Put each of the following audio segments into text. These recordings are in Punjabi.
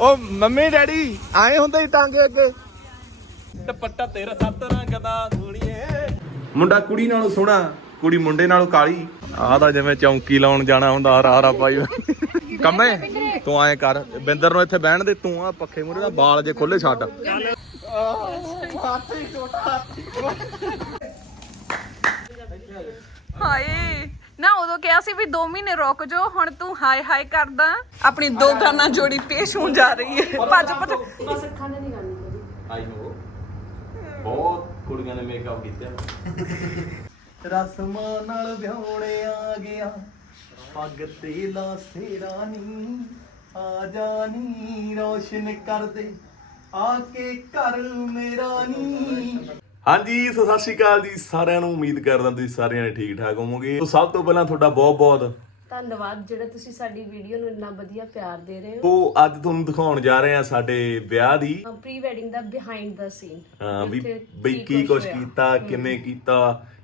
ਉਹ ਮੰਮੀ ਡੈਡੀ ਆਏ ਹੁੰਦੇ ਹੀ ਟਾਂਗੇ ਅੱਗੇ। ਦੁਪੱਟਾ ਤੇਰਾ ਸੱਤ ਰੰਗ ਦਾ ਸੋਹਣੀਏ ਮੁੰਡਾ ਕੁੜੀ ਨਾਲੋਂ ਸੋਹਣਾ ਕੁੜੀ ਮੁੰਡੇ ਨਾਲੋਂ ਕਾਲੀ। ਆਹ ਤਾਂ ਜਿਵੇਂ ਚੌਂਕੀ ਲਾਉਣ ਜਾਣਾ ਹੁੰਦਾ ਹਰਾ ਹਰਾ ਪਾਈ। ਕੰਮੇ ਤੂੰ ਐਂ ਕਰ ਬਿੰਦਰ ਨੂੰ ਇੱਥੇ ਬਹਿਣ ਦੇ ਤੂੰ ਆ ਪੱਖੇ ਮੂਰੇ ਦਾ ਬਾਲ ਜੇ ਖੋਲੇ ਛੱਡ। ਹਾਏ। ਨਾ ਉਦੋਂ ਕਿਹਾ ਸੀ ਵੀ 2 ਮਹੀਨੇ ਰੁਕ ਜਾਓ ਹੁਣ ਤੂੰ ਹਾਏ ਹਾਏ ਕਰਦਾ। ਆਪਣੀ ਦੋ ਗਾਨਾ ਜੋੜੀ ਪੇਸ਼ ਹੋਣ ਜਾ ਰਹੀ ਹੈ। ਭੱਜ ਭੱਜ। ਆਈ ਨੋ ਬਹੁਤ ਕੁੜੀਆਂ ਨੇ ਮੇਕਅਪ ਕੀਤਾ ਰਸਮਾਂ ਨਾਲ ਵਿਆਹੁਣੇ ਆ ਗਿਆ। ਪੱਗ ਤੇ ਲਾ ਸੇਰਾਨੀ ਆ ਜਾਨੀ ਰੋਸ਼ਨ ਕਰ ਦੇ ਆ ਕੇ ਘਰ ਮੇਰਾ ਨੀ। ਹਾਂਜੀ ਸੋ ਸਤਿ ਸ਼੍ਰੀ ਅਕਾਲ ਜੀ ਸਾਰਿਆਂ ਨੂੰ। ਉਮੀਦ ਕਰਦਾ ਤੁਸੀਂ ਸਾਰਿਆਂ ਨੇ ਠੀਕ ਠਾਕ ਹੋਵੋਗੇ। ਸੋ ਸਭ ਤੋਂ ਪਹਿਲਾਂ ਤੁਹਾਡਾ ਬਹੁਤ ਬਹੁਤ ਧੰਨਵਾਦ ਜਿਹੜਾ ਤੁਸੀਂ ਸਾਡੀ ਵੀਡੀਓ ਨੂੰ ਇੰਨਾ ਵਧੀਆ ਪਿਆਰ ਦੇ ਰਹੇ ਹੋ। ਸੋ ਅੱਜ ਤੁਹਾਨੂੰ ਦਿਖਾਉਣ ਜਾ ਰਹੇ ਹਾਂ ਸਾਡੇ ਵਿਆਹ ਦੀ। ਪ੍ਰੀ ਵੈਡਿੰਗ ਦਾ ਬਿਹਾਈਂਡ ਦਾ ਸੀਨ ਹਾਂ ਵੀ ਬਈ ਕੀ ਕੁਛ ਕੀਤਾ ਕਿਵੇਂ ਕੀਤਾ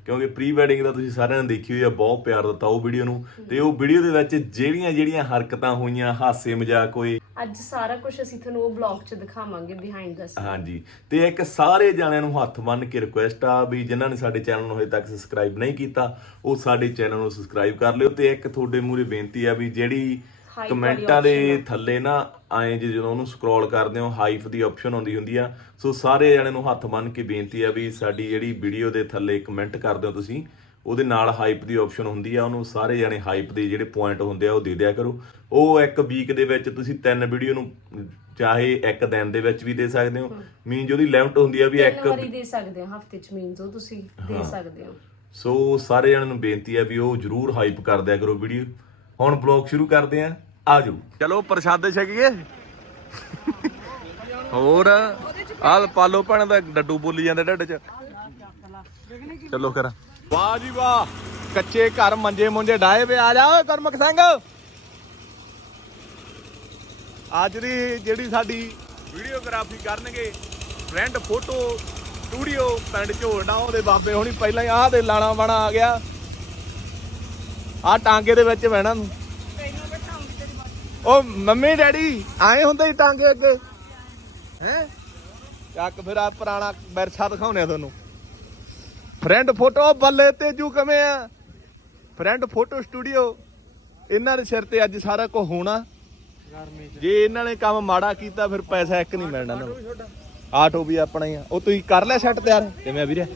ਕਿਉਂਕਿ ਪ੍ਰੀ ਵੈਡਿੰਗ ਦਾ ਤੁਸੀਂ ਸਾਰਿਆਂ ਨੇ ਦੇਖੀ ਹੋਈ ਆ ਬਹੁਤ ਪਿਆਰ ਦਿੱਤਾ ਉਹ ਵੀਡੀਓ ਨੂੰ। ਤੇ ਉਹ ਵੀਡੀਓ ਦੇ ਵਿੱਚ ਜਿਹੜੀਆਂ ਜਿਹੜੀਆਂ ਹਰਕਤਾਂ ਹੋਈਆਂ ਹਾਸੇ ਮਜ਼ਾਕ ਹੋਏ। ਅੱਜ ਸਾਰਾ ਕੁਝ ਅਸੀਂ ਤੁਹਾਨੂੰ ਉਹ ਬਲੌਗ 'ਚ ਦਿਖਾਵਾਂਗੇ ਬਿਹਾਈਂਡ ਦਾ ਹਾਂਜੀ। ਤੇ ਇੱਕ ਸਾਰੇ ਜਾਣਿਆਂ ਨੂੰ ਹੱਥ ਬੰਨ ਕੇ ਰਿਕੁਐਸਟ ਆ ਵੀ ਜਿਨ੍ਹਾਂ ਨੇ ਸਾਡੇ ਚੈਨਲ ਨੂੰ ਹਜੇ ਤੱਕ ਸਬਸਕ੍ਰਾਈਬ ਨਹੀਂ ਕੀਤਾ ਉਹ ਸਾਡੇ ਚੈਨਲ ਨੂੰ ਸਬਸਕ੍ਰਾਈਬ ਕਰ ਲਿਓ। ਤੇ ਇੱਕ ਤੁਹਾਡੇ ਮੂਰੇ ਬੇਨਤੀ ਆ ਵੀ ਜਿਹੜੀ ਕਮੈਂਟਾਂ ਦੇ ਥੱਲੇ ਨਾ ਆਏ ਜੇ ਜਦੋਂ ਉਹਨੂੰ ਸਕਰੋਲ ਕਰਦੇ ਹੋ ਹਾਈਪ ਦੀ ਆਪਸ਼ਨ ਆਉਂਦੀ ਹੁੰਦੀ ਆ। ਸੋ ਸਾਰੇ ਜਣਿਆਂ ਨੂੰ ਹੱਥ ਬੰਨ ਕੇ ਬੇਨਤੀ ਆ ਵੀ ਸਾਡੀ ਜਿਹੜੀ ਵੀਡੀਓ ਦੇ ਥੱਲੇ ਕਮੈਂਟ ਕਰਦੇ ਹੋ ਤੁਸੀਂ ਉਹਦੇ ਨਾਲ ਹਾਈਪ ਦੀ ਆਪਸ਼ਨ ਹੁੰਦੀ ਆ। ਉਹਨੂੰ ਸਾਰੇ ਜਣੇ ਹਾਈਪ ਦੇ ਜਿਹੜੇ ਪੁਆਇੰਟ ਹੁੰਦੇ ਆ ਉਹ ਦੇ ਦਿਆ ਕਰੋ। ਉਹ ਇੱਕ ਵੀਕ ਦੇ ਵਿੱਚ ਤੁਸੀਂ ਤਿੰਨ ਵੀਡੀਓ ਨੂੰ ਚਾਹੇ ਇੱਕ ਦਿਨ ਦੇ ਵਿੱਚ ਵੀ ਦੇ ਸਕਦੇ ਹੋ। ਮੀਨ ਉਹਦੀ ਲਿਮਟ ਹੁੰਦੀ ਆ ਵੀ ਇੱਕ ਵਾਰੀ ਦੇ ਸਕਦੇ ਹੋ ਹਫ਼ਤੇ 'ਚ ਮੀਨਸ ਉਹ ਤੁਸੀਂ ਦੇ ਸਕਦੇ ਹੋ। ਸੋ ਸਾਰੇ ਜਣਿਆਂ ਨੂੰ ਬੇਨਤੀ ਆ ਵੀ ਉਹ ਜਰੂਰ ਹਾਈਪ ਕਰ ਦਿਆ ਕਰੋ ਵੀਡੀਓ ਹੁਣ ਬਲੌਗ ਸ਼ੁਰੂ ਕਰਦੇ ਆ ਆਜੋ। ਚਲੋ, ਪ੍ਰਸ਼ਾਦੇ ਛਕੀਏ। ਹੋਰ ਆਲ ਪਾਲੋ ਭੈਣ ਦਾ ਡੱਡੂ ਬੋਲੀ ਜਾਂਦੇ ਢਿੱਡ 'ਚ। ਚਲੋ ਕਰ ਵਾਹ ਜੀ ਵਾਹ, ਕੱਚੇ ਘਰ ਮੰਜੇ ਮੁੰਜੇ ਡਾਏ ਵੇ, ਆ ਜਾ ਓਏ ਕਰਮਕ ਸਿੰਘ। ਅੱਜ ਦੀ ਜਿਹੜੀ ਸਾਡੀ ਵੀਡੀਓਗ੍ਰਾਫੀ ਕਰਨਗੇ, ਫਰੈਂਡ ਫੋਟੋ, ਸਟੂਡੀਓ, ਪਿੰਡ ਝੋਲਡਾ, ਉਹਦੇ ਬਾਬੇ ਹੋਣੀ, ਪਹਿਲਾਂ ਹੀ ਆਹ ਤੇ ਲਾਣਾ ਬਾਣਾ ਆ ਗਿਆ। ਆਹ ਟਾਂਗੇ ਦੇ ਵਿੱਚ ਬਹਿਣਾ ਨੂੰ। ਉਹ ਮੰਮੀ ਡੈਡੀ ਆਏ ਹੁੰਦੇ ਹੀ ਟਾਂਗੇ ਅੱਗੇ। ਹੈ? ਚੱਕ ਫਿਰ ਆ ਪੁਰਾਣਾ ਵਿਰਸਾ ਦਿਖਾਉਣੇ ਆ ਤੁਹਾਨੂੰ। ਫਰੈਂਡ ਫੋਟੋ ਬੱਲੇ ਤੇਜੂ ਕਿਵੇਂ ਆ? ਫਰੈਂਡ ਫੋਟੋ ਸਟੂਡੀਓ ਇਹਨਾਂ ਦੇ ਸਿਰ ਤੇ ਅੱਜ ਸਾਰਾ ਕੁਝ ਹੋਣਾ। ਜੇ ਇਹਨਾਂ ਨੇ ਕੰਮ ਮਾੜਾ ਕੀਤਾ ਫਿਰ ਪੈਸਾ ਇੱਕ ਨਹੀਂ ਮਿਲਣਾ ਨਾ। ਆਟੋ ਵੀ ਆਪਣਾ ਹੀ ਆ। ਉਹ ਤੁਸੀਂ ਕਰ ਲਿਆ ਸੈੱਟ ਤਿਆਰ। ਕਿਵੇਂ ਆ ਵੀਰੇ?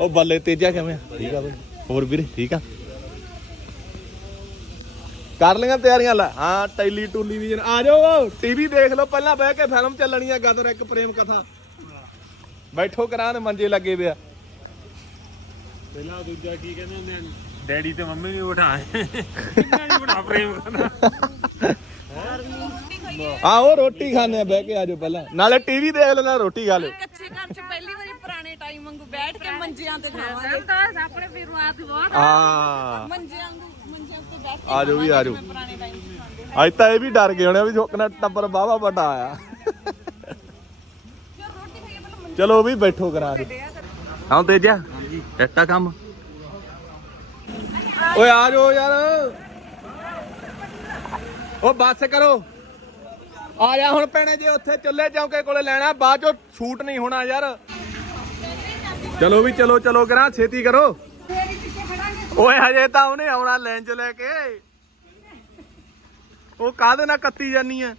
ਉਹ ਬੱਲੇ ਤੇਜਾ ਕਿਵੇਂ ਆ? ਠੀਕ ਆ ਬਈ। ਹੋਰ ਵੀਰੇ ਠੀਕ ਆ? ਕਰ ਲਈਆਂ ਤਿਆਰੀਆਂ ਲੈ। ਹਾਂ ਟੈਲੀ ਟੂਲੀਵਿਜ਼ਨ ਆ ਜਾਓ ਟੀਵੀ ਦੇਖ ਲਓ ਪਹਿਲਾਂ ਬਹਿ ਕੇ ਫਿਲਮ ਚੱਲਣੀ ਆ ਗਦਰ ਇੱਕ ਪ੍ਰੇਮ ਕਥਾ। ਬੈਠੋ ਕਰਾਂ ਦੇ ਮੰਜੇ ਲੱਗੇ ਪਿਆ ਪਹਿਲਾਂ ਦੂਜਾ ਕੀ ਕਹਿੰਦੇ ਹੁੰਦੇ ਆ? ਡੈਡੀ ਤੇ ਮੰਮੀ ਨੂੰ ਬਿਠਾਏ ਨਹੀਂ ਬਿਠਾ ਪ੍ਰੇਮ ਕਰਨਾ ਆਓ ਰੋਟੀ ਖਾਣੇ ਆ ਬਹਿ ਕੇ ਆ ਜਾਓ ਪਹਿਲਾਂ। ਨਾਲੇ ਟੀਵੀ ਦੇਖ ਲੈਣਾ ਰੋਟੀ ਖਾ ਲਿਓ। ਕੱਚੇ ਘਰ 'ਚ ਪਹਿਲੀ ਵਾਰੀ ਪੁਰਾਣੇ ਟਾਈਮ ਵਾਂਗੂ ਬੈਠ ਕੇ ਮੰਜਿਆਂ ਤੇ ਖਾਵਾਂਗੇ। ਤਾਂ ਆਪਣੇ ਫਿਰਵਾਤ ਬਹੁਤ ਆ। ਮੰਜਿਆਂ ਵਾਂਗੂ ਮੰਜਿਆਂ ਤੇ ਬੈਠ ਆ ਜਾਓ ਵੀ ਆ ਜਾਓ। ਪੁਰਾਣੇ ਟਾਈਮ 'ਚ ਖਾਂਦੇ ਅੱਜ ਤਾਂ ਇਹ ਵੀ ਡਰ ਗਏ ਹੋਣੇ ਵੀ ਛੋਕਣਾ ਟੱਬਰ ਬਾਵਾ ਵੱਡਾ ਆਇਆ ਚਲੋ ਵੀ ਬੈਠੋ ਕਰਾ ਦੇ ਹਾਂ ਤੇਜਾ ਟੱਟਾ ਕੰਮ। ਓਏ ਆ ਜਾਓ ਯਾਰ। ਉਹ ਬੱਸ ਕਰੋ। ਆ ਜਾ ਹੁਣ ਪੈਣੇ ਜੇ ਉੱਥੇ ਚੁੱਲੇ ਚੌਂਕੇ ਕੋਲੇ ਲੈਣਾ ਬਾਅਦ ਚੋਂ ਸ਼ੂਟ ਨਹੀਂ ਹੋਣਾ ਯਾਰ। ਚਲੋ ਵੀ ਚਲੋ ਚਲੋ ਕਰਾਂ ਛੇਤੀ ਕਰੋ। ਓਏ, ਹਜੇ ਤਾਂ ਉਹਨੇ ਆਉਣਾ ਲੈਣ ਲੈ ਕੇ। ਉਹ ਕਾਹਦੇ ਨਾਲ ਕੱਤੀ ਜਾਨੀ ਆ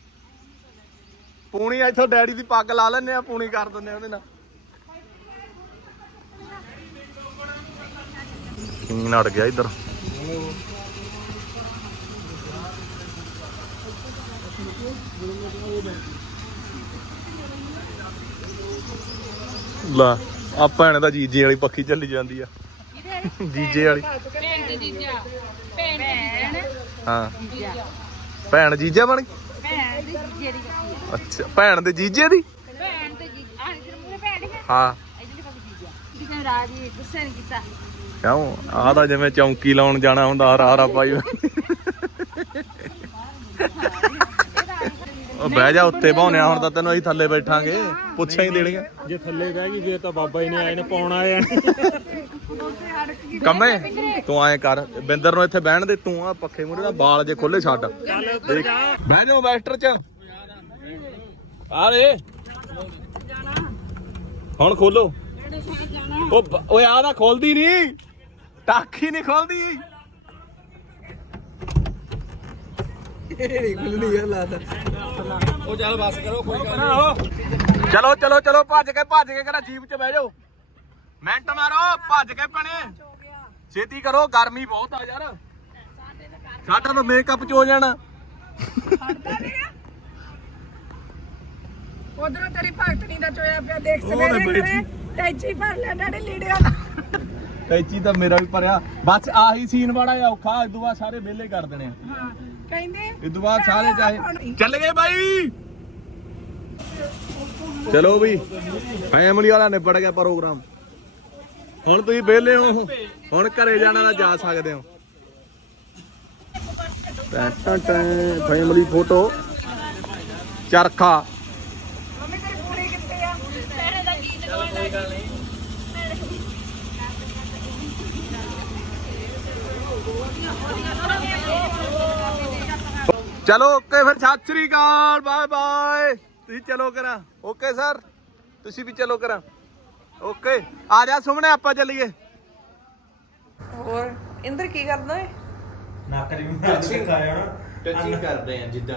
ਪੂਣੀ, ਇੱਥੋਂ ਡੈਡੀ ਦੀ ਪੱਗ ਲਾ ਲੈਨੇ ਆ, ਪੂਣੀ ਕਰ ਦਿੰਨੇ ਆ ਉਹਦੇ ਨਾਲ। ਕਿੰਨ ਅੜ ਗਿਆ ਇੱਧਰ। ਲਾ, ਆ ਭੈਣ ਦਾ ਜੀਜੇ ਵਾਲੀ ਪੱਖੀ ਚੱਲੀ ਜਾਂਦੀ ਆ। ਜੀਜੇ ਵਾਲੀ। ਭੈਣ ਤੇ ਜੀਜਾ ਭੈਣ ਹਾਂ। ਭੈਣ ਜੀਜਾ ਬਣ ਗਈ? ਭੈਣ ਦੀ ਜਿਹੜੀ ਅੱਛਾ, ਭੈਣ ਦੇ ਜੀਜੇ ਦੀ? ਭੈਣ ਤੇ ਜੀਜਾ ਆ ਜਿਹੜਾ ਮੂਰੇ ਭੈਣ ਹੈ। ਹਾਂ ਇਹਦੇ ਕੋਲ ਜੀਜਾ ਜਿਵੇਂ ਰਾਜੀ ਗੁੱਸੇ ਨਹੀਂ ਕੀਤਾ ਕਿਉਂ? ਆਹ ਤਾਂ ਜਿਵੇਂ ਚੌਂਕੀ ਲਾਉਣ ਜਾਣਾ ਹੁੰਦਾ, ਹਰਾ ਹਰਾ ਪਾਈ ਉਹ ਬਹਿ ਜਾ ਉੱਤੇ ਭਾਉਣਿਆ ਹੁਣ ਤਾਂ ਤੈਨੂੰ ਅਸੀਂ ਥੱਲੇ ਬੈਠਾਂਗੇ। ਪੁੱਛਾਂ ਹੀ ਦੇਣੀਆਂ। ਜੇ ਥੱਲੇ ਬਹਿ ਗਈ ਫੇਰ ਤਾਂ ਬਾਬਾ ਜੀ ਨੇ ਆਏ ਨੇ, ਪਾਉਣਾ ਆਏ ਕੰਮੇ, ਤੂੰ ਐਂ ਕਰ, ਬਿੰਦਰ ਨੂੰ ਇੱਥੇ ਬਹਿਣ ਦੇ, ਤੂੰ ਆ ਪੱਖੇ ਮੂਰੇ ਦਾ ਬਾਲ ਜੇ ਖੋਲੇ ਛੱਡ। ਚੱਲ ਉੱਧਰ ਜਾ ਬਹਿ ਚ। ਆ ਰੇ। ਹੁਣ ਖੋਲੋ। ਉਹ ਓਏ ਆ ਤਾਂ ਖੋਲਦੀ ਨਹੀਂ। ਟਾਕੀ ਨਹੀਂ ਖੋਲਦੀ। ਉਹ ਚੱਲ ਬਸ ਕਰੋ, ਕੋਈ ਗੱਲ ਨਹੀਂ। ਚਲੋ ਚਲੋ ਚਲੋ, ਭੱਜ ਕੇ ਭੱਜ ਕੇ ਕਰਾ ਜੀਪ 'ਚ ਬਹਿ ਜਾਓ। ਮਿੰਟ ਮਾਰੋ ਭੱਜ ਕੇ ਪਣੇ ਛੇਤੀ ਕਰੋ ਗਰਮੀ ਬਹੁਤ ਆ ਯਾਰ। ਸਾਡਾ ਤਾਂ ਮੇਕਅਪ ਚ ਹੋ ਜਾਣਾ। ਉਧਰੋਂ ਤੇਰੀ ਭਗਤਣੀ ਦਾ ਚੋਇਆ ਪਿਆ ਦੇਖ ਸਵੇਰੇ ਬੜੀ ਕਰੇ ਟੈਚੀ ਭਰ ਲੈ ਡਾੜੇ ਲੀੜਿਆਂ ਦਾ। ਕੈਚੀ ਤਾਂ ਮੇਰਾ ਵੀ ਭਰਿਆ। ਬਸ ਆਹੀ ਸੀਨ ਵਾਲਾ ਆ ਔਖਾ ਇਦੋਂ ਬਾਅਦ ਸਾਰੇ ਵਿਹਲੇ ਕਰ ਦੇਣੇ ਹਾਂ ਕਹਿੰਦੇ ਇਦੋਂ ਬਾਅਦ ਸਾਰੇ ਚਾਹੇ ਚੱਲ ਗਏ ਬਾਈ। ਚਲੋ ਵੀ ਫੈਮਿਲੀ ਵਾਲਾ ਨਿਬੜ ਗਿਆ ਪ੍ਰੋਗਰਾਮ ਹੁਣ ਤੁਸੀਂ ਵਿਹਲੇ ਹੋ। ਹੁਣ ਘਰੇ ਜਾਣਾ ਤਾਂ ਜਾ ਸਕਦੇ ਹੋ। ਟੈਂ ਟੈਂ ਫੈਮਿਲੀ ਫੋਟੋ ਚਰਖਾ। ਮੰਮੀ ਤੇਰੀ ਪੂਰੀ ਕਿੱਥੇ ਆ? ਚਲੋ ਓਕੇ ਫਿਰ ਸਤਿ ਸ੍ਰੀ ਅਕਾਲ ਬਾਏ ਬਾਏ ਤੁਸੀਂ ਚਲੋ ਕਰਾਂ। Okay sir? ਤੁਸੀਂ ਵੀ ਚਲੋ ਕਰਾਂ। ਓਕੇ ਆ ਜਾ ਸੁਮਨੇ ਆਪਾਂ ਚੱਲੀਏ। ਹੋਰ ਇੰਦਰ ਕੀ ਕਰਦਾ ਹੈ ਟੱਚਿੰਗ ਕਰਦੇ ਆ ਜਿੱਦਾਂ।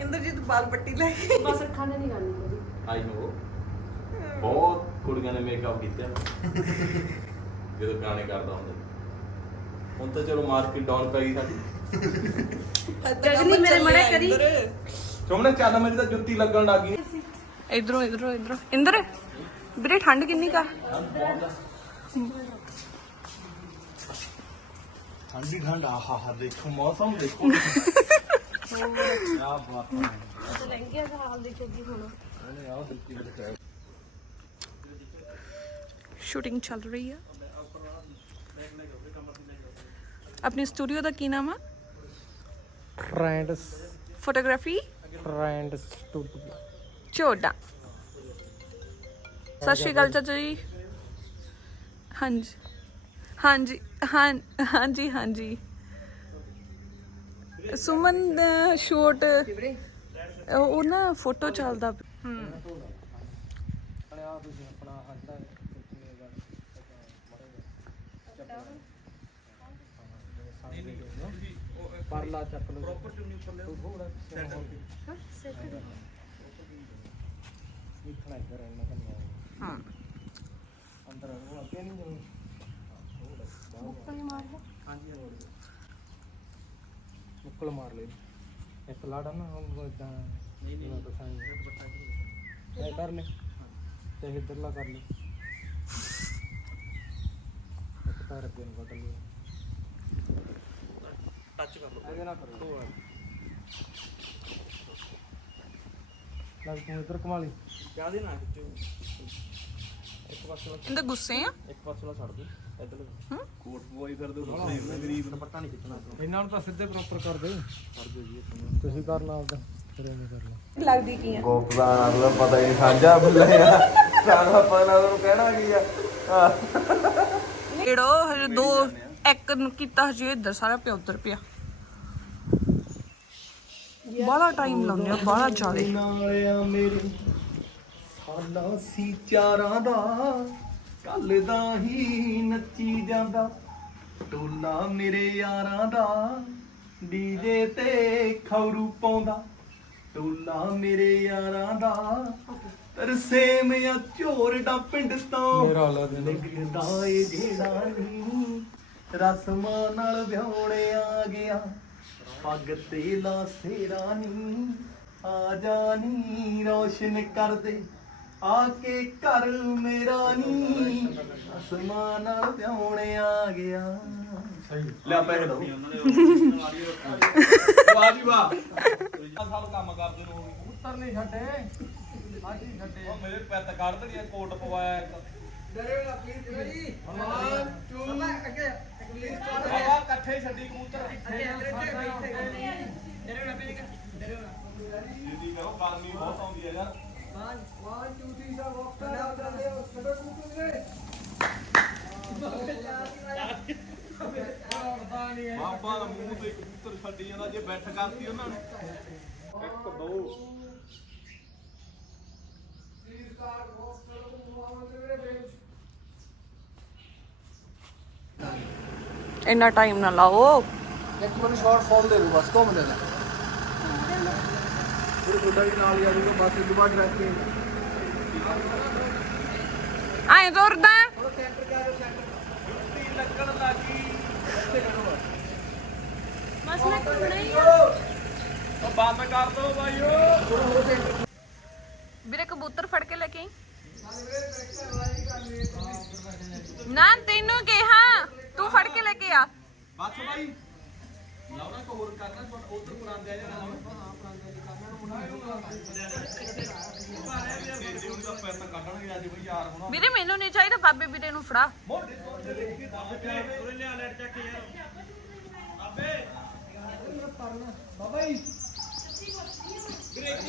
ਇੰਦਰ ਜੀ ਤੂੰ ਬਾਲ ਪੱਟੀ ਲੈ ਕੇ ਬਸ ਅੱਖਾਂ ਨੇ ਨਹੀਂ ਕਰਨੀ ਕਰੀ ਆਈ ਨੋ ਬਹੁਤ ਕੁੜੀਆਂ ਨੇ ਮੇਕਅਪ ਕੀਤਾ ਜਦੋਂ ਗਾਣੇ ਕਰਦਾ ਹੁੰਦਾ। ਹੁਣ ਤਾਂ ਚਲੋ ਮਾਰਕੀਟ ਡਾਊਨ ਪੈ ਗਈ ਸਾਡੀ। ਜਗਨੀ ਮੇਰੇ ਮੜੇ ਕਰੀ। ਸੁਮਨੇ ਚੱਲ ਮੇਰੀ ਤਾਂ ਜੁੱਤੀ ਲੱਗਣ ਲੱਗ ਗਈ। ਇਧਰੋਂ ਇਧਰੋਂ ਇਧਰੋਂ। ਇੰਦਰ? ਵੀਰੇ ਠੰਡ ਕਿੰਨੀ ਕਾ ਠੰਡੀ ਠੰਡ ਆਹਾ ਹਾ ਦੇਖੋ ਮੌਸਮ ਦੇਖੋ। ਲਹਿੰਗਿਆਂ ਦਾ ਹਾਲ ਦੇਖੋਗੀ ਹੁਣ ਸ਼ੂਟਿੰਗ ਚੱਲ ਰਹੀ ਆ। ਆਪਣੇ ਸਟੂਡੀਓ ਦਾ ਕੀ ਨਾਮ ਆ? ਟ੍ਰੈਂਡਸ ਫੋਟੋਗ੍ਰਾਫੀ ਟ੍ਰੈਂਡ ਸਟੂਡੀਓ ਚੋਡਾ ਸਤਿ ਸ਼੍ਰੀ ਅਕਾਲ ਚਾਚਾ ਜੀ। ਹਾਂਜੀ। ਹਾਂਜੀ, ਹਾਂ, ਹਾਂਜੀ ਹਾਂਜੀ। ਸੁਮਨ ਦਾ ਸ਼ੂਟ ਉਹ ਨਾ ਫੋਟੋ ਚੱਲਦਾ ਪਿਆ। ਹਮ ਪਰਲਾ ਚੱਕ ਲਓ ਨਿਕਣਾ ਇੱਧਰ ਇੰਨਾ ਹਾਂ। ਅੰਦਰ ਉਹ ਅੱਗੇ ਨਹੀਂ ਜਾਣੀ ਹਾਂਜੀ ਹਾਂਜੀ ਮੁੱਕਲ ਮਾਰ ਲੈ ਇੱਕ ਲਾੜਾ ਨਾ ਉਹ ਇਦਾਂ ਨਹੀਂ ਨਹੀਂ ਪਤਾ ਨਹੀਂ ਕਰ ਲੈ ਤੇ ਇੱਧਰਲਾ ਕਰ ਲੈ ਇੱਕ ਪੈਰ ਅੱਗੇ ਨੂੰ ਕੱਢ ਲਿਓ ਟੱਚ ਕਰ ਲਓ ਇਹਦੇ ਨਾਲ ਕਰੋ ਲੱਗ ਤੂੰ ਇੱਧਰ ਕਮਾ ਲਈ। ਕਿਆ ਦੇ ਨਾ ਖਿੱਚੋ ਪਾਸੇ ਇੰਦਰ ਗੁੱਸੇ ਆ? ਇੱਕ ਪਾਸੇ ਵਾਲਾ ਛੱਡ ਦੇ। ਇੱਧਰ ਕੋਟ ਬੋਈ ਕਰ ਦੋ ਗਰੀਬ ਦੁਪੱਟਾ ਨਹੀਂ ਖਿੱਚਣਾ ਇਹਨਾਂ ਨੂੰ ਤਾਂ ਸਿੱਧੇ ਪ੍ਰੋਪਰ ਕਰ ਦੇ ਕਰ ਦਿਓ ਜੀ ਤੁਸੀਂ ਕਰ ਲਾ ਆਪਦਾ ਫਿਰ ਐਵੇਂ ਕਰ ਲਾ ਲੱਗਦੀ ਕੀ ਆ? ਗੋਪਦਾਨ ਦਾ ਪਤਾ ਹੀ ਸਾਂਝਾ ਬੁੱਲਿਆ ਸਾਡਾ ਪਤਾ ਉਹਨੂੰ ਕਹਿਣਾ ਕੀ ਆ? ਕਿਹੜੋ ਹਜੇ ਦੋ ਇੱਕ ਨੂੰ ਕੀਤਾ ਹਜੇ ਇੱਧਰ ਸਾਰਾ ਪਿਆ ਉੱਧਰ ਪਿਆ। ਬੜਾ ਟਾਈਮ ਲਾਉਂਦੇ ਆ ਬੜਾ ਜ਼ਿਆਦਾ। ਨਾਲਿਆ ਮੇਰੇ ਸਾਡਾ ਸੀ ਚਾਰਾਂ ਦਾ ਕੱਲ ਦਾ ਹੀ ਨੱਚੀ ਜਾਂਦਾ। ਟੋਲਾ ਮੇਰੇ ਯਾਰਾਂ ਦਾ ਡੀਜੇ ਤੇ ਖੌਰੂ ਪਾਉਂਦਾ। ਟੋਲਾ ਮੇਰੇ ਯਾਰਾਂ ਦਾ ਤਰਸੇਮ ਆ ਝੋਰਡਾ ਪਿੰਡ ਤੋਂ। ਮੇਰਾ ਹਾਲਾ ਦੇ ਲੱਗਦਾ ਏ ਜਿਹੜਾ ਨੀ ਰਸਮਾਂ ਨਾਲ ਵਿਆਹੁਣੇ ਆ ਗਿਆ। ਪੱਗ ਤੇ ਲਾ ਸੇਰਾ ਨੀ ਆ ਜਾਨੀ ਰੋਸ਼ਨ ਕਰ ਦੇ ਆ ਕੇ ਘਰ ਮੇਰਾ ਨੀ। ਰਸਮਾਂ ਨਾਲ ਵਿਆਹੁਣੇ ਆ ਗਿਆ। ਸਹੀ। ਲੈ ਪੈਸੇ ਦੋ ਵਾਹ ਜੀ ਵਾਹ। ਸਾਲ ਕੰਮ ਕਰਦੇ ਨੂੰ ਉੱਤਰ ਨਹੀਂ ਛੱਡੇ। ਅੱਜ ਹੀ ਛੱਡੇ? ਉਹ ਮੇਰੇ ਪੈਤ ਕੱਢ ਦੜੀਆਂ ਕੋਟ ਪਵਾਇਆ ਇੱਕ। ਬਾਬਾ ਇਕੱਠੇ ਹੀ ਛੱਡੀ ਕਬੂਤਰ। ਦੀਦੀ ਕਰੋ ਗਰਮੀ ਬਹੁਤ ਆਉਂਦੀ ਹੈ ਯਾਰ। ਬਾਬਾ ਇੰਨਾ ਟਾਈਮ ਨਾ ਲਾਓ। ਇੱਕ ਮੈਨੂੰ ਸ਼ਾਰਟ ਫਾਰਮ ਦੇ ਦਿਓ ਬਸ ਘੁੰਮ ਲੈਣਾ ਫਿਰ ਤੁਹਾਡਾ ਵੀ ਨਾਲ ਹੀ ਆ ਜਾਊਗਾ ਬਸ ਦੁਬਾਰਾ ਡਰੈਸ ਤੇ ਐਂ ਤੁਰਦਾ ਉਹ ਬੰਦ ਕਰ ਦੋ ਬਾਈਓ ਵੀਰੇ ਕਬੂਤਰ ਫੜ ਕੇ ਲੈ ਕੇ ਨਾ ਤੈਨੂੰ ਕਿਹਾ। ਤੂੰ ਫੜ ਕੇ ਲੈ ਕੇ ਆ। ਬਸ ਬਾਈ। ਲਾਉਣਾ ਕੋ ਹੋਰ ਕਰਨਾ ਪਰ ਉਧਰ ਪੁਰਾਂਦੇ ਆ ਜਾਣਾ ਵੀਰੇ, ਮੈਨੂੰ ਨਹੀਂ ਚਾਹੀਦਾ, ਬਾਬੇ ਵੀਰੇ ਨੂੰ ਫੜਾ।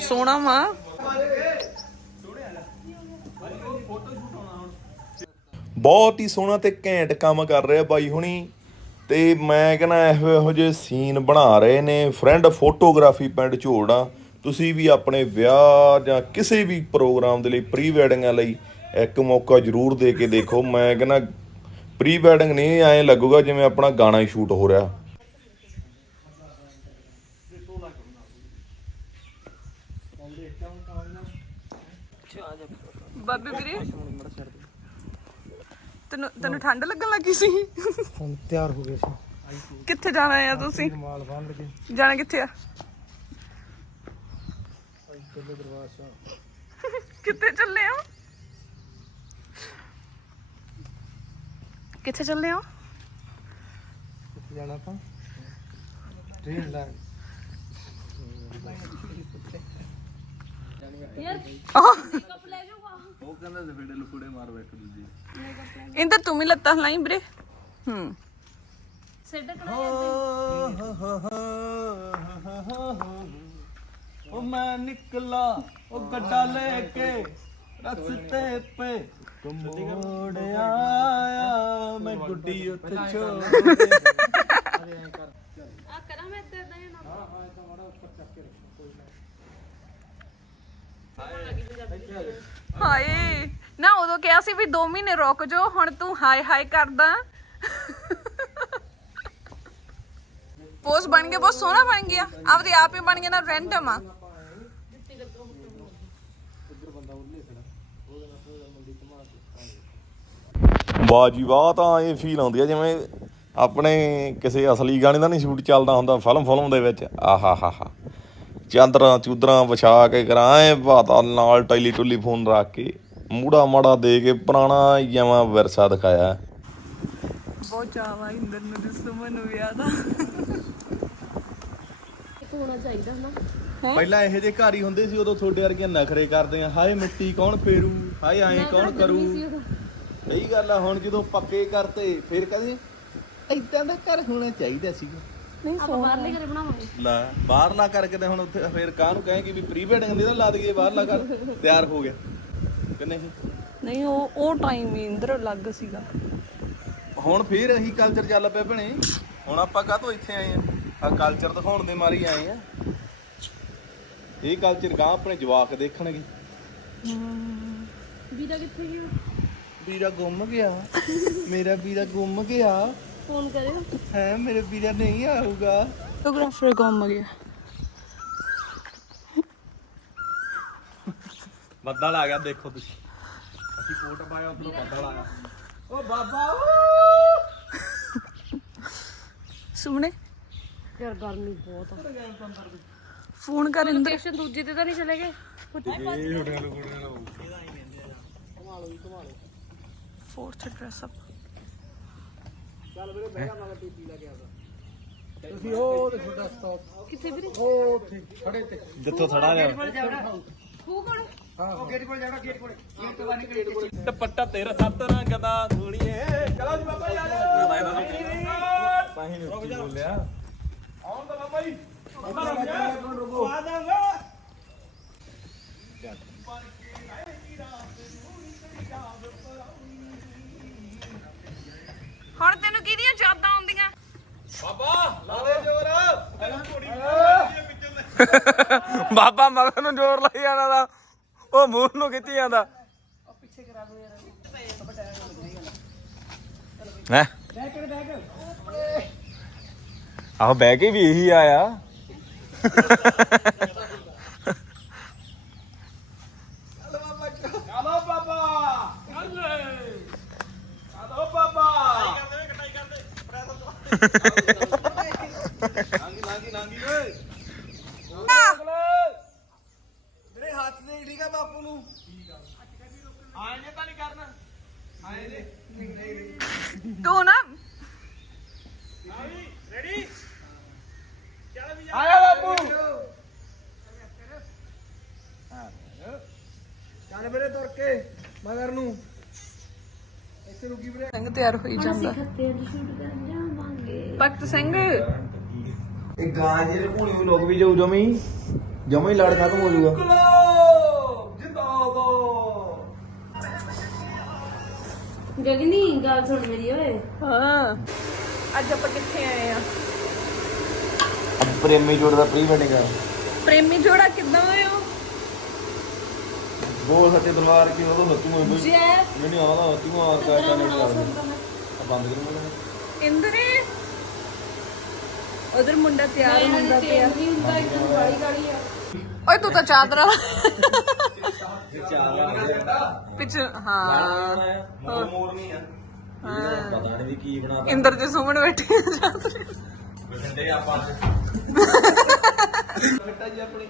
ਸੋਹਣਾ ਵਾ। ਬਹੁਤ ਹੀ ਸੋਹਣਾ ਤੇ ਘੈਂਟ ਕੰਮ ਕਰ ਰਿਹਾ ਬਾਈ ਹੁਣੀ। ਤੇ ਮੈਂ ਕਹਿੰਦਾ ਇਹੋ ਇਹੋ ਜਿਹੇ ਸੀਨ ਬਣਾ ਰਹੇ ਨੇ। ਫਰੈਂਡ ਫੋਟੋਗ੍ਰਾਫੀ ਪਿੰਡ ਝੋੜਾ ਤੁਸੀਂ ਵੀ ਆਪਣੇ ਵਿਆਹ ਜਾਂ ਕਿਸੇ ਵੀ ਪ੍ਰੋਗਰਾਮ ਦੇ ਲਈ ਪ੍ਰੀ ਵੈਡਿੰਗਾਂ ਲਈ ਇੱਕ ਮੌਕਾ ਜ਼ਰੂਰ ਦੇ ਕੇ ਦੇਖੋ। ਮੈਂ ਕਹਿੰਦਾ ਪ੍ਰੀ ਵੈਡਿੰਗ ਨਹੀਂ ਐਂ ਲੱਗੂਗਾ ਜਿਵੇਂ ਆਪਣਾ ਗਾਣਾ ਹੀ ਸ਼ੂਟ ਹੋ ਰਿਹਾ। ਬਾਬੇ ਵੀਰੇ ਤੈਨੂੰ ਤੈਨੂੰ ਠੰਡ ਲੱਗਣ ਲੱਗੀ ਸੀ? ਹੁਣ ਤਿਆਰ ਹੋ ਗਏ ਸੀ। ਕਿੱਥੇ ਜਾਣਾ ਆ ਤੁਸੀਂ? ਮਾਲ ਬੰਨ ਕੇ। ਜਾਣਾ ਕਿੱਥੇ ਆ? ਚੱਲੇ ਦਰਬਾਰ ਸਾਹਿਬ। ਕਿੱਥੇ ਚੱਲੇ ਆ ਕਿੱਥੇ ਚੱਲੇ ਆ ਕਿੱਥੇ ਜਾਣਾ ਆਪਾਂ? ਟ੍ਰੇਨ ਲੈਣ ਉਹ ਕਹਿੰਦਾ ਤੇ ਫੇੜੇ ਲੁਕੜੇ ਮਾਰੋ ਇੱਕ ਦੂਜੇ। ਤਾਂ ਤੂੰ ਵੀ ਲੱਤਾਂ ਹਲਾਈ ਵੀਰੇ। ਹੂੰ। ਉਹ ਮੈਂ ਨਿਕਲਾ ਉਹ ਗੱਡਾ ਲੈ ਕੇ ਰਸਤੇ ਪੇ। ਆਇਆ ਮੈਂ ਗੁੱਡੀ ਉੱਥੇ ਛੋੜ ਹਾਏ ਨਾ ਉਦੋਂ ਕਿਹਾ ਸੀ ਵੀ 2 ਮਹੀਨੇ ਰੁਕ ਜਾਓ ਹੁਣ ਤੂੰ ਹਾਏ ਹਾਏ ਕਰਦਾ। ਪੋਸ ਬਣ ਗਿਆ ਬਹੁਤ ਸੋਹਣਾ ਬਣ ਗਿਆ। ਆਪਦੇ ਆਪ ਹੀ ਬਣ ਗਿਆ ਨਾ ਰੈਂਡਮ ਆ। ਵਾਹ ਜੀ ਵਾਹ ਤਾਂ ਇਹ ਫੀਲ ਆਉਂਦੀ ਆ ਜਿਵੇਂ ਆਪਣੇ ਕਿਸੇ ਅਸਲੀ ਗਾਣੇ ਦਾ ਨਹੀਂ ਸ਼ੂਟ ਚੱਲਦਾ ਹੁੰਦਾ ਫਿਲਮ ਫਿਲਮ ਦੇ ਵਿੱਚ ਆਹਾ ਹਾ ਹਾ ਚਾਦਰਾਂ ਚੂਦਰਾਂ ਵਿਛਾ ਕੇ ਕਰਾਏ ਬਾਤਾ ਨਾਲ ਟੈਲੀ ਟੁਲੀ ਫੋਨ ਰੱਖ ਕੇ ਮੂੜਾ ਮਾੜਾ ਦੇ ਕੇ ਪੁਰਾਣਾ ਜਮਾ ਵਿਰਸਾ ਦਿਖਾਇਆ। ਬਹੁਤ ਚਾਵਾ ਇੰਦਰ ਨੂੰ ਤੇ ਸੁਮਨ ਨੂੰ ਵਿਆਹ ਦਾ ਹੋਣਾ ਚਾਹੀਦਾ ਨਾ। ਪਹਿਲਾਂ ਇਹੋ ਜਿਹੇ ਘਰ ਹੀ ਹੁੰਦੇ ਸੀ ਉਦੋਂ ਤੁਹਾਡੇ ਵਰਗੀਆਂ ਨਖਰੇ ਕਰਦੇ ਆ ਹਾਏ ਮਿੱਟੀ ਕੌਣ ਫੇਰੂ ਹਾਏ ਐਂ ਕੌਣ ਕਰੂ? ਸਹੀ ਗੱਲ ਆ ਹੁਣ ਜਦੋਂ ਪੱਕੇ ਕਰਤੇ ਫਿਰ ਕਹਿੰਦੇ ਏਦਾਂ ਦਾ ਘਰ ਹੋਣਾ ਚਾਹੀਦਾ ਸੀਗਾ। ਆਪਾਂ ਬਾਹਰਲੇ ਘਰੇ ਬਣਾਵਾਂਗੇ। ਲੈ ਬਾਹਰਲਾ ਕਰਕੇ ਤੇ ਹੁਣ ਉੱਥੇ ਫਿਰ ਕਾਹਨੂੰ ਕਹੇਗੀ ਵੀ ਪ੍ਰੀ ਵੈਡਿੰਗ ਦੇ ਤਾਂ ਲਾ ਦਈਏ ਬਾਹਰਲਾ ਕਰ ਤਿਆਰ ਹੋ ਗਿਆ। ਕਿ ਨਹੀਂ? ਨਹੀਂ ਉਹ ਉਹ ਟਾਈਮ ਹੀ ਇੰਦਰ ਅਲੱਗ ਸੀਗਾ। ਹੁਣ ਫੇਰ ਇਹੀ ਕਲਚਰ ਚੱਲ ਪਿਆ ਭਣੇ। ਹੁਣ ਆਪਾਂ ਕਾਹਤੋਂ ਇੱਥੇ ਆਏ ਆ? ਆ ਕਲਚਰ ਦਿਖਾਉਣ ਦੇ ਮਾਰੀ ਆਏ ਆ। ਇਹ ਕਲਚਰ ਗਾਂ ਆਪਣੇ ਜਵਾਕ ਦੇਖਣਗੇ। ਵੀਰਾ ਕਿੱਥੇ ਗਿਆ? ਵੀਰਾ ਗੁੰਮ ਗਿਆ। ਮੇਰਾ ਵੀਰਾ ਗੁੰਮ ਗਿਆ। ਫੋਨ ਕਰਿਓ। ਹੈ ਮੇਰੇ ਵੀਰਾ ਨਹੀਂ ਆਊਗਾ। ਫੋਟੋਗ੍ਰਾਫਰ ਗੁੰਮ ਗਿਆ। ਬੱਦਲ ਆ ਗਿਆ ਦੇਖੋ ਤੁਸੀਂ। ਅਸੀਂ ਕੋਟ ਪਾਇਆ ਉਧਰੋਂ ਬੱਦਲ ਆਇਆ। ਓ ਬਾਬਾ! ਸੁਮਨੇ? ਯਾਰ ਗਰਮੀ ਬਹੁਤ ਆ। ਫੋਨ ਕਰ ਇੰਦਰ ਲੋਕੇਸ਼ਨ ਦੂਜੀ ਤੇ ਤਾਂ ਨਹੀਂ ਚਲੇ ਗਏ। ਫੋਰਥ ਐਡਰੈਸ ਅਪ ਤੁਸੀਂ ਉਹ ਤੇ ਤੁਹਾਡਾ ਸਟਾਪ ਕਿੱਥੇ ਵੀਰੇ? ਉਹ ਉੱਥੇ ਖੜੇ ਤੇ। ਜਿੱਥੋਂ ਥੜਾ ਤੂੰ ਕੋਲ ਦੁਪੱਟਾ ਤੇਰਾ ਸੱਤ ਰੰਗ ਦਾ ਚਲੋ ਜੀ ਬਾਬਾ ਜੀ ਆ ਜਾਓ। ਤਾਂ ਹੀ ਨਹੀਂ ਬੋਲਿਆ। ਆਉਣ ਦਾ ਬਾਬਾ ਜੀ। ਆ ਜਾਵਾਂਗਾ ਹੁਣ ਤੈਨੂੰ ਕਿਹਦੀਆਂ ਯਾਦਾਂ ਆਉਂਦੀਆਂ ਬਾਬਾ ਲਾ ਦੇ ਜੋਰ ਬਾਬਾ ਮਗਰ ਨੂੰ ਜ਼ੋਰ ਲਾਈ ਜਾਣਾ ਦਾ ਉਹ ਮੂੰਹ ਨੂੰ ਖਿੱਚੀ ਜਾਂਦਾ ਹੈ ਆਹ ਬਹਿ ਕੇ ਵੀ ਇਹੀ ਆਇਆ ਨਾਂਗੀ ਨਾਂਗੀ ਨਾਂਗੀ ਓਏ ਮੇਰੇ ਹੱਥ ਦੇ ਠੀਕ ਆ ਬਾਪੂ ਨੂੰ। ਠੀਕ ਆ ਆਏ ਨੇ ਤਾਂ ਨਹੀਂ ਕਰਨਾ। ਆਏ ਨੇ। ਤੂੰ ਨਾ। ਰੈਡੀ ਆਇਆ ਬਾਪੂ। ਚੱਲ ਮੇਰੇ ਤੁਰ ਕੇ ਮਗਰ ਨੂੰ। ਇੱਥੇ ਰੁਕੀ ਵੀਰੇ ਸਿੰਘ ਤਿਆਰ ਹੋਈ ਜਾਂਦਾ। ਭਗਤ ਸਿੰਘ। ਇਹ ਗਾਂ ਜਿਹੜੇ ਭੂਣੀ ਨੂੰ ਲੋਕ ਵੀ ਜਾਊ ਜਮੀ ਜਮੀ ਲੜ ਖਤਮ ਹੋ ਜਾਊਗਾ। ਕਲੋ ਜਿੰਦਾਬਾਦ। ਗਗਨੀ ਗੱਲ ਸੁਣ ਮੇਰੀ ਓਏ। ਹਾਂ। ਅੱਜ ਆਪਾਂ ਕਿੱਥੇ ਆਏ ਆ? ਅਬ ਪ੍ਰੇਮੀ ਜੋੜ ਦਾ ਪ੍ਰੀ ਵੈਡਿੰਗ ਆ। ਪ੍ਰੇਮੀ ਜੋੜਾ ਕਿੱਦਾਂ ਹੋਇਆ ਬੋਲ ਸੱਚੇ ਦਰਬਾਰ ਕੀ ਉਹਦਾ ਜੈ। ਮੈਨੂੰ ਆਉਂਦਾ ਹੱਤੂ ਆ ਕਾਟਾ ਨਹੀਂ ਕਰਦਾ ਆ ਬੰਦ ਕਰ। ਮੈਂ ਇੰਦਰੇ ਉਧਰ ਮੁੰਡਾ ਤਿਆਰ ਹੁੰਦਾ ਪਿਆ। ਆ। ਓਏ ਤੂੰ ਤਾਂ ਚਾਦਰਾ ਪਿੱਛੇ ਹਾਂ। ਮੋੜ ਨਹੀਂ ਆ ਹਾਂ। ਪਤਾ ਨਹੀਂ ਵੀ ਕੀ ਬਣਾ ਇੰਦਰ ਤੇ ਸੁਮਨ ਬੈਠੀ ਆ ਚਾਦਰੇ। ਬਠਿੰਡੇ ਆਪਾਂ ਬੇਟਾ ਜੀ ਆਪਣੀ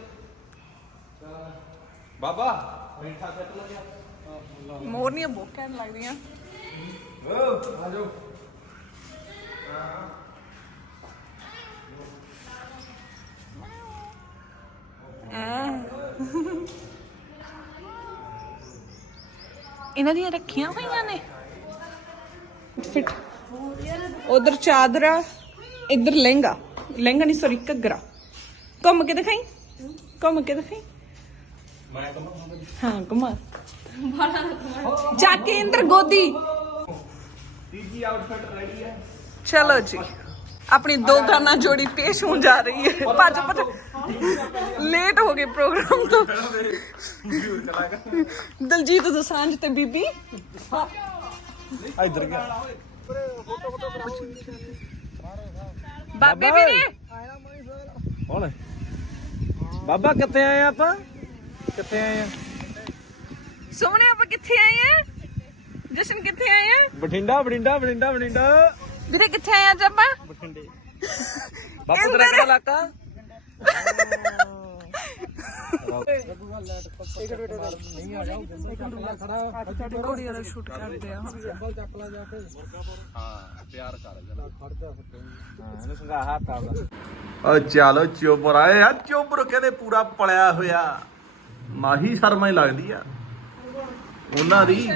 ਬਾਬਾ। ਬੈਠਾ ਸੱਟ ਲੱਗਿਆ ਮੋਰਨੀਆਂ ਬਹੁਤ ਕਹਿਣ ਲੱਗਦੀਆਂ। ਓ ਆਜੋ ਇਹਨਾਂ ਦੀਆਂ ਰੱਖੀਆਂ ਹੋਈਆਂ ਨੇ? ਫਿਟ ਉਧਰ ਚਾਦਰਾ, ਇੱਧਰ ਲਹਿੰਗਾ। ਲਹਿੰਗਾ ਨਹੀਂ ਸੌਰੀ ਘੱਗਰਾ। ਘੁੰਮ ਕੇ ਦਿਖਾਈ? ਘੁੰਮ ਕੇ ਦਿਖਾਈ? ਹਾਂ, ਘੁਮਾ। ਜਾ ਕੇ ਇੰਦਰ ਗੋਦੀ। ਤੀਜੀ ਆਊਟਫਿਟ ਰੈਡੀ ਹੈ ਚਲੋ ਜੀ, ਆਪਣੀ ਦੋ ਗਾਨਾ ਜੋੜੀ ਪੇਸ਼ ਹੋਣ ਜਾ ਰਹੀ ਹੈ। ਭੱਜ ਭੱਜ। ਲੇਟ ਹੋ ਗਏ ਪ੍ਰੋਗਰਾਮ ਤੋਂ। ਦਲਜੀਤ ਦੋਸਾਂਝ ਤੇ ਬੀਬੀ। ਇੱਧਰ ਗਿਆ। ਬਾਬੇ ਵੀ ਨੇ? ਕੌਣ ਹੈ? ਬਾਬਾ ਕਿੱਥੇ ਆਏ ਆਪਾਂ? ਕਿੱਥੇ ਆਏ ਆ? ਸੋਹਣੇ ਆਪਾਂ ਕਿੱਥੇ ਆਏ ਆ? ਜਸ਼ਨ ਕਿੱਥੇ ਆਏ ਆ? ਬਠਿੰਡਾ ਬਠਿੰਡਾ ਬਠਿੰਡਾ ਬਠਿੰਡਾ। ਵੀਰੇ ਕਿੱਥੇ ਆਏ ਅੱਜ ਆਪਾਂ? ਬਠਿੰਡੇ। ਬਾਪੂ ਤੇਰਾ ਕਿਹੜਾ ਇਲਾਕਾ? ਕੁੜੀ ਵਾਲਾ ਸ਼ੂਟ ਕਰਦੇ ਆ ਓ ਚਲੋ ਚੋਬਰ, ਆਏ ਆ ਚੋਬਰ ਕਹਿੰਦੇ ਪੂਰਾ ਪਲਿਆ ਹੋਇਆ। ਮਾਹੀ ਸ਼ਰਮਾ ਹੀ ਲੱਗਦੀ ਆ। ਉਹਨਾਂ ਦੀ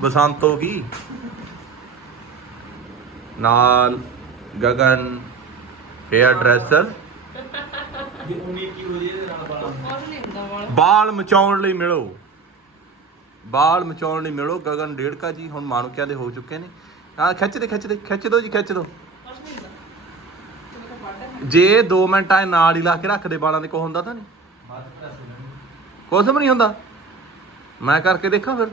ਬਸੰਤੋ ਕੀ? ਨਾਲ ਗਗਨ ਹੇਅਰ ਡਰੈਸਰ ਬਾਲ? ਮਚਾਉਣ ਲਈ ਮਿਲੋ। ਬਾਲ ਮਚਾਉਣ ਲਈ ਮਿਲੋ। ਗਗਨ ਡੇੜਕਾ ਜੀ ਹੁਣ ਮਾਨੁਕਿਆਂ ਦੇ ਹੋ ਚੁੱਕੇ ਨੇ। ਆ ਖਿੱਚ ਦੇ ਖਿੱਚ ਦੇ ਖਿੱਚ ਦੋ ਜੀ ਖਿੱਚ ਦੋ। ਜੇ 2 ਮਿੰਟ ਆਏ ਨਾਲ ਹੀ ਲਾ ਕੇ ਰੱਖਦੇ ਵਾਲਾਂ ਦੇ ਕੋ ਹੁੰਦਾ ਤਾਂ ਨਹੀਂ? ਕੁਛ ਵੀ ਨਹੀਂ ਹੁੰਦਾ। ਮੈਂ ਕਰਕੇ ਦੇਖਾਂ ਫਿਰ।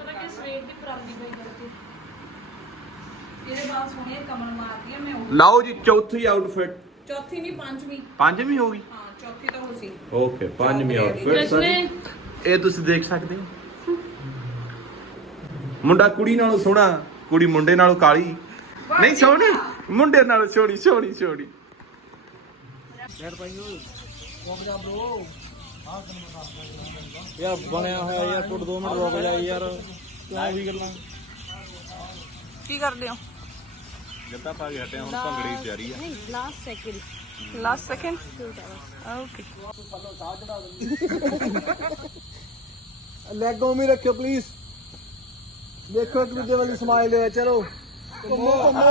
ਇਹਦੇ ਬਾਅਦ ਸੋਹਣੀਆਂ ਕਮਲ ਮਾਰਦੀ ਆ ਮੈਂ ਲਾਓ ਜੀ ਚੌਥੀ ਆਊਟਫਿਟ ਚੌਥੀ ਨਹੀਂ ਪੰਜਵੀਂ। ਪੰਜਵੀਂ ਹੋ ਗਈ। ਹਾਂ। ਚੌਥੀ ਤਾਂ ਹੋ ਸੀ। ਓਕੇ ਪੰਜਵੀਂ ਆਊਟਫਿਟ ਸਾਡੀ ਇਹ ਤੁਸੀਂ ਦੇਖ ਸਕਦੇ ਹੋ। ਮੁੰਡਾ ਕੁੜੀ ਨਾਲੋਂ ਸੋਹਣਾ ਕੁੜੀ ਮੁੰਡੇ ਨਾਲੋਂ ਕਾਲੀ। ਨਹੀਂ ਸੋਹਣੀ। ਮੁੰਡੇ ਨਾਲੋਂ ਛੋੜੀ ਛੋੜੀ ਛੋੜੀ ਯਾਰ ਬਣਿਆ ਹੋਇਆ ਯਾਰ ਟੁੱਟ 2 ਮਿੰਟ ਰੁਕ ਜਾ ਯਾਰ। ਕਿਉਂ ਵੀ ਗੱਲਾਂ? ਕੀ ਕਰਦੇ ਹੋ? ਗੱਦਾ ਪਾ ਕੇ ਹਟਿਆ ਹੁਣ ਭੰਗੜੇ ਦੀ ਤਿਆਰੀ ਆ। Last second last second okay leg ਉਵੇਂ ਰੱਖਿਓ ਪਲੀਜ਼ ਦੇਖੋ ਇੱਕ ਦੂਜੇ ਵਾਲੀ ਸਮਾਈਲ ਹੈ ਚਲੋ ਘੁੰਮੋ ਘੁੰਮੋ